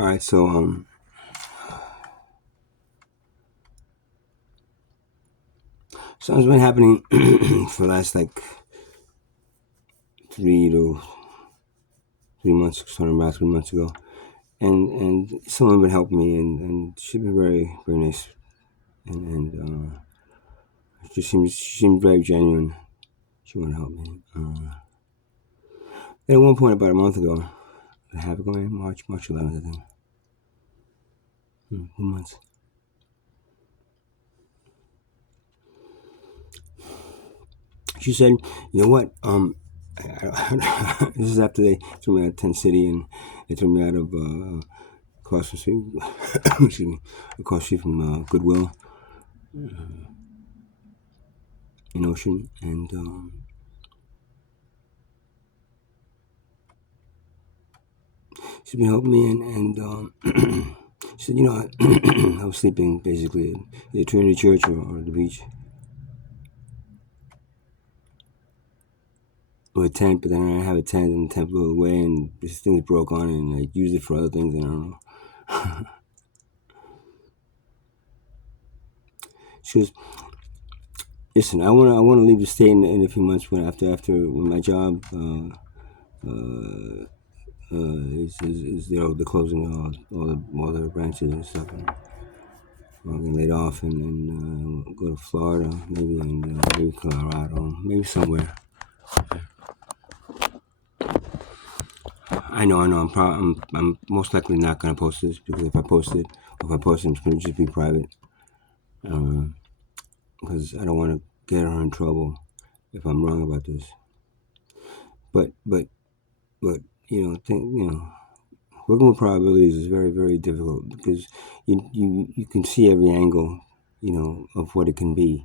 All right, so something's been happening for the last like 3 to 3 months, starting about 3 months ago, and someone been helping me, and she's been very nice, and she seemed very genuine. She wanted to help me. At one point, about a month ago, I have it going March 11th, I think. 2 months. She said, "You know what? This is after they threw me out of Tent City, and they threw me out of across the street. Excuse me, across the street from Goodwill in Ocean, and she's been helping me, and she said, I was sleeping basically at the Trinity Church or the beach with a tent, but then I have a tent, and the tent blew away, and this thing broke on, and I used it for other things, and I don't know." She goes, "Listen, I want to leave the state in a few months when my job is they're closing all their branches and stuff, and I'm getting laid off, and go to Florida, maybe, and maybe Colorado, maybe somewhere. I know. I'm most likely not gonna post this, because if I post it, it's gonna just be private, because I don't want to get her in trouble if I'm wrong about this. But working with probabilities is very difficult, because you can see every angle, of what it can be,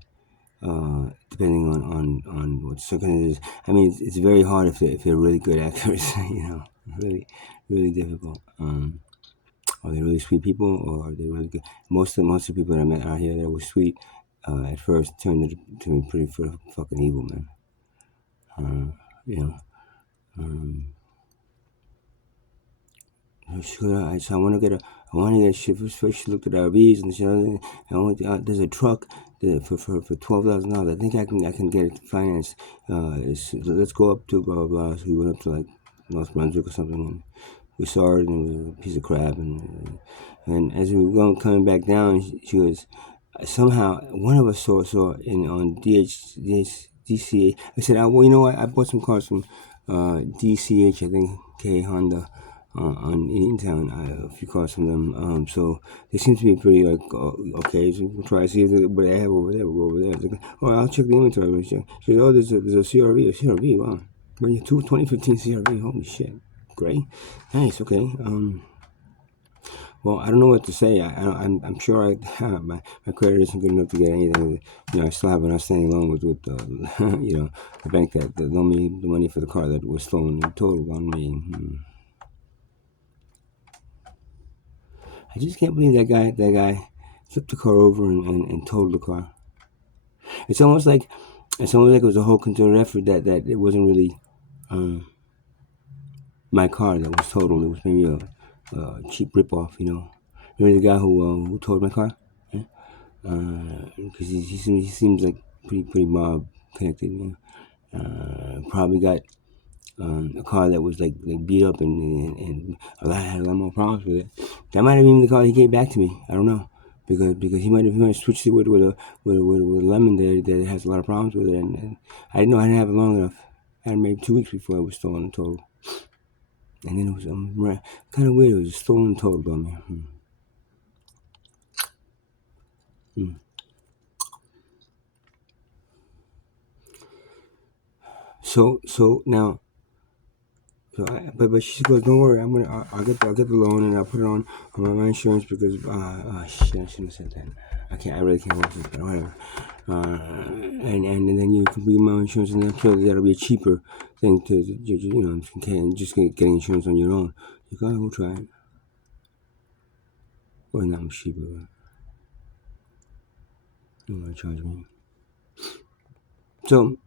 depending on what the circumstances is. I mean, it's very hard if they're really good actors, really difficult. Are they really sweet people, or are they really good? Most of the people that I met out here that were sweet, at first turned to be pretty fucking evil, man. You know. So I want to get a shit. First, she looked at RVs, and she, there's a truck for $12,000. I think I can get it financed. Let's go up to blah blah blah. So we went up to like North Brunswick or something, and we saw it, and it was a piece of crap. And as we were coming back down, she was somehow one of us saw in on DCA. I said, well, you know what? I bought some cars from DCH, I think K Honda, on in town. A few cars from them. So they seem to be pretty like okay. So we'll try to see what they have over there. We'll go over there. Like, oh, I'll check the inventory. She goes, oh, there's a CRV, Wow, 2015 CRV. Holy shit, great, nice. Okay. Well, I don't know what to say. I'm sure my credit isn't good enough to get anything. I still have an outstanding loan with the bank that loaned me the money for the car that was stolen and totaled on me. I just can't believe that guy flipped the car over and totaled the car. It's almost like it was a whole concerted effort that it wasn't really my car that was totaled. It was maybe a cheap ripoff. Remember the guy who totaled my car? Because he seems like pretty mob connected. Probably got a car that was like beat up, and had a lot more problems with it. That might have been the car he gave back to me. I don't know, because he might have switched it with a lemon that has a lot of problems with it, and I didn't know I didn't have it long enough. I had maybe 2 weeks before it was stolen and totaled, and then it was kind of weird. It was stolen and totaled on me. So now. But she goes, don't worry, I'll get the loan, and I'll put it on my insurance, because shit, I shouldn't have said that. I really can't watch this, but whatever. And then you can be my insurance, and I'm sure that'll be a cheaper thing just getting insurance on your own. You go, we'll try it. Well, not much cheaper, but you want to charge me. So,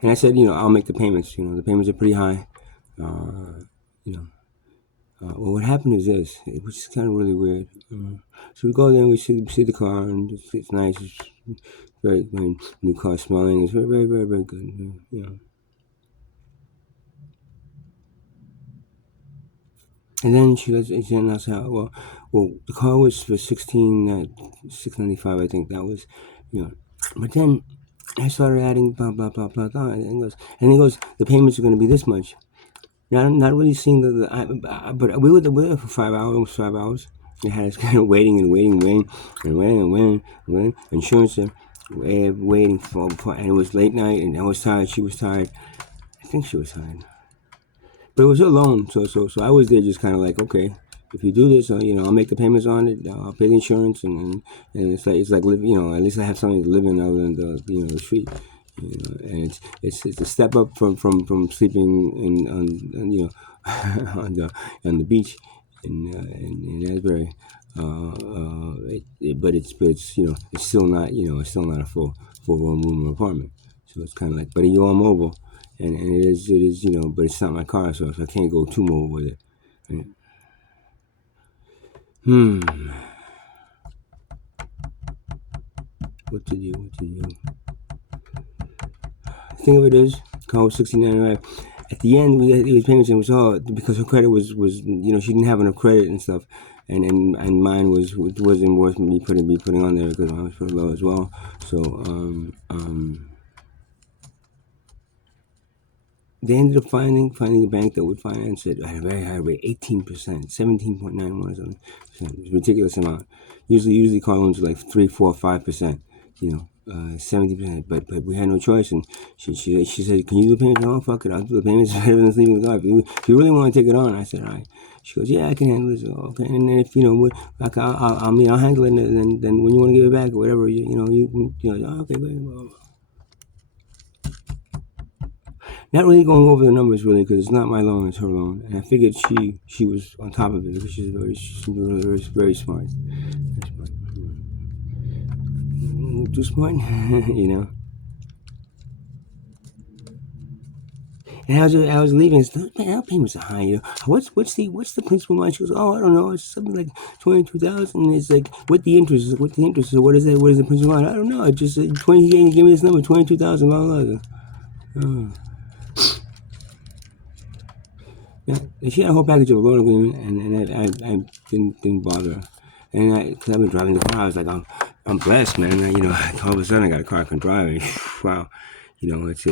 and I said, I'll make the payments. The payments are pretty high. Well, what happened is this, which is kind of really weird. So we go there and we see the car, and it's nice. It's very new car smelling. It's very good. You know. And then she goes, and then that's how. Well, the car was for 695, I think that was, you know. But then I started adding blah blah blah blah blah, and he goes, the payments are going to be this much. Not really seeing but we were there for 5 hours, almost 5 hours. They had us kind of waiting and waiting. Insurance, waiting and it was late night, and I was tired. She was tired. I think she was tired, but it was her loan. So I was there, just kind of like, okay, if you do this, I'll make the payments on it. I'll pay the insurance, and it's like live. At least I have something to live in other than the street. And it's a step up from sleeping on the beach in Asbury. But it's still not a full room or apartment. So it's kind of like, but you're all mobile, and it is but it's not my car, so I can't go too mobile with it. Right? Hmm. What to do? The thing of it is, car was $1,695. At the end, it was payments, and it was hard because her credit was she didn't have enough credit and stuff, and mine wasn't worth me putting on there because I was pretty low as well. So they ended up finding a bank that would finance it at a very high rate, 18%, 17.91 or something. It's a ridiculous amount. Usually car loans are like 3, 4, 5%. 70%. But we had no choice, and she said, "Can you do the payments?" Oh, fuck it, I'll do the payments. Better than leaving the car. If you really want to take it on, I said, all right. She goes, "Yeah, I can handle this." Okay, and then if I'll handle it. And then when you want to give it back or whatever, okay, great. Not really going over the numbers really, because it's not my loan, it's her loan, and I figured she was on top of it because she's very smart. Too smart, And I was leaving, man, our payments are high. What's the principal amount? She goes, oh, I don't know, it's something like 22,000. It's like with the interest. So what is that? What is the principal amount? I don't know. It just 20. He gave me this number, 22,000. Blah blah blah. Oh. Yeah, she had a whole package of a loan agreement, and I didn't bother. And because I've been driving the car, I was like, I'm blessed, man. All of a sudden I got a car I can drive. Wow. It's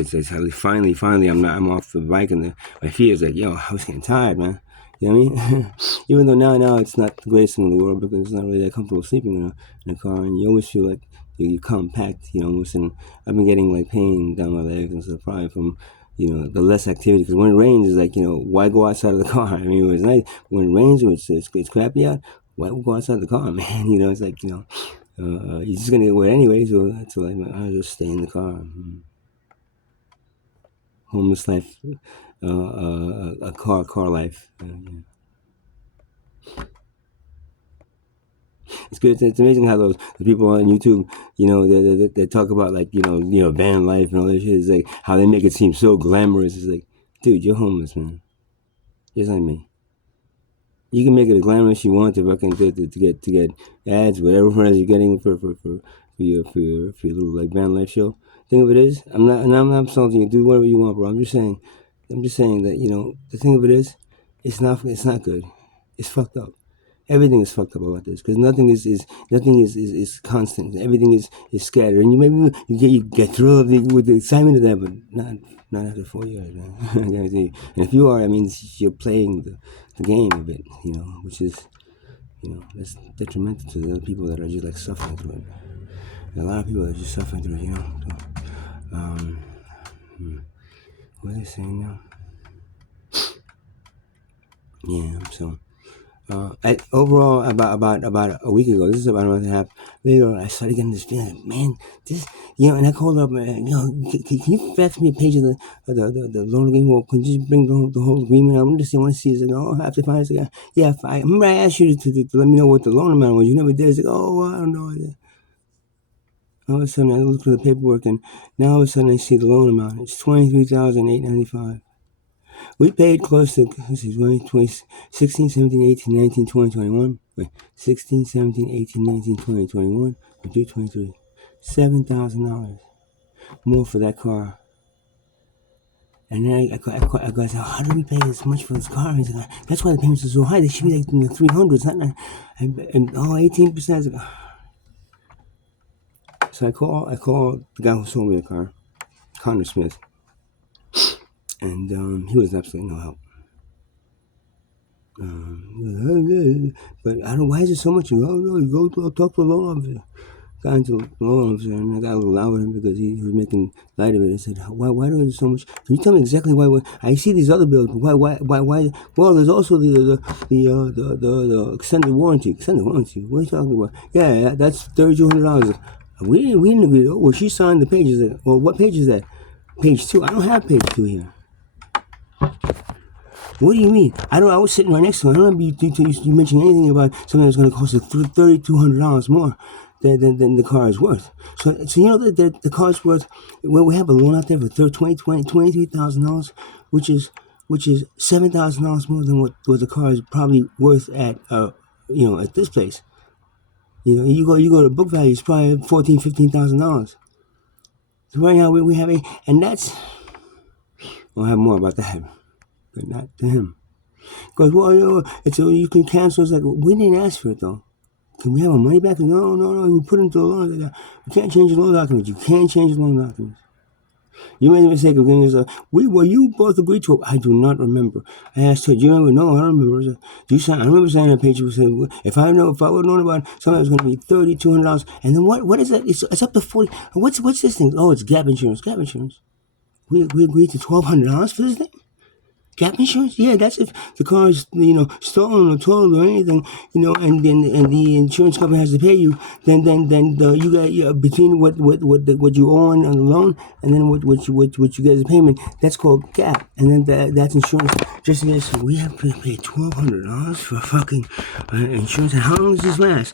finally I'm off the bike, and my feet is like, yo, I was getting tired, man. You know what I mean? Even though now it's not the greatest thing in the world because it's not really that comfortable sleeping in a car, and you always feel like you're compact, almost. And I've been getting like pain down my legs and stuff, probably from the less activity. Because when it rains, it's like, why go outside of the car? I mean, it was nice when it rains, when it's crappy out. Why go outside the car, man? It's like you're just gonna get wet anyway, so I'll just stay in the car. Homeless life, a car life. It's good. It's amazing how the people on YouTube, they talk about like van life and all this shit. It's like how they make it seem so glamorous. It's like, dude, you're homeless, man. Just like me. You can make it as glamorous you want to get ads, whatever it is you're getting for your little like van life show. Thing of it is, I'm not insulting you. Do whatever you want, bro. I'm just saying that the thing of it is, it's not good. It's fucked up. Everything is fucked up about this because nothing is constant. Everything is scattered, and you get thrilled with the excitement of that, but not after 4 years, man. I guarantee you. And if you are, that means you're playing the game a bit, which is that's detrimental to the other people that are just like suffering through it. And a lot of people are just suffering through it, So, what are they saying now? Yeah, so. Overall, about a week ago, this is about a month and a half later, I started getting this feeling, man, and I called up, can you fax me a page of the loan agreement? Or can you just bring the whole agreement? I want to see. It's like, oh, I have to find this guy. Yeah, I remember I asked you to let me know what the loan amount was. You never did. It's like, oh, well, I don't know. All of a sudden, I looked for the paperwork, and now all of a sudden, I see the loan amount. It's $23,895. We paid close to, let's see, 16, 17, 18, 19, 20, 21. Wait, 16, 17, 18, 19, 20, 21, 22, 23. $7,000 more for that car. And then I go, how do we pay this much for this car? He's like, that's why the payments are so high. They should be like in the 300s. And 18%. So I call the guy who sold me the car, Connor Smith, and he was absolutely no help. But I don't. Why is it so much? Oh no, you go talk to the loan officer. Got into the loan officer, and I got a little loud with him because he was making light of it. I said, why do it so much? Can you tell me exactly why? I see these other bills, but why? Well, there's also the extended warranty. Extended warranty. What are you talking about? Yeah, that's $3,200. We didn't agree. Well, she signed the pages. Well, what page is that? Page 2. I don't have page 2 here. What do you mean? I was sitting right next to him. I don't remember you mentioning anything about something that's going to cost us $3,200 more than the car is worth. So you know that the car's worth. Well, we have a loan out there for $23,000, which is $7,000 more than what the car is probably worth at at this place. You go to book value, it's probably $14,000-$15,000. So right now we have and that's. We'll have more about that, but not to him. Because it's you can cancel. It's like, we didn't ask for it though. Can we have our money back? No. We put it into the loan. We can't change the loan documents. You can't change the loan documents. You made the mistake of giving us you both agreed to it. I do not remember. I asked her, do you remember? No, I don't remember. I remember saying on that page, if I would have known about something that was going to be $3,200, and then what is that? It's up to $40. What's this thing? Oh, it's gap insurance. Gap insurance. We agreed to $1,200 for this thing. Gap insurance? Yeah, that's if the car is, stolen or totaled or anything, and the insurance company has to pay you. Then you got between what you owe on the loan and then what you get as a payment. That's called gap, and then that's insurance. Just in case we have to pay $1,200 for fucking insurance. And how long does this last?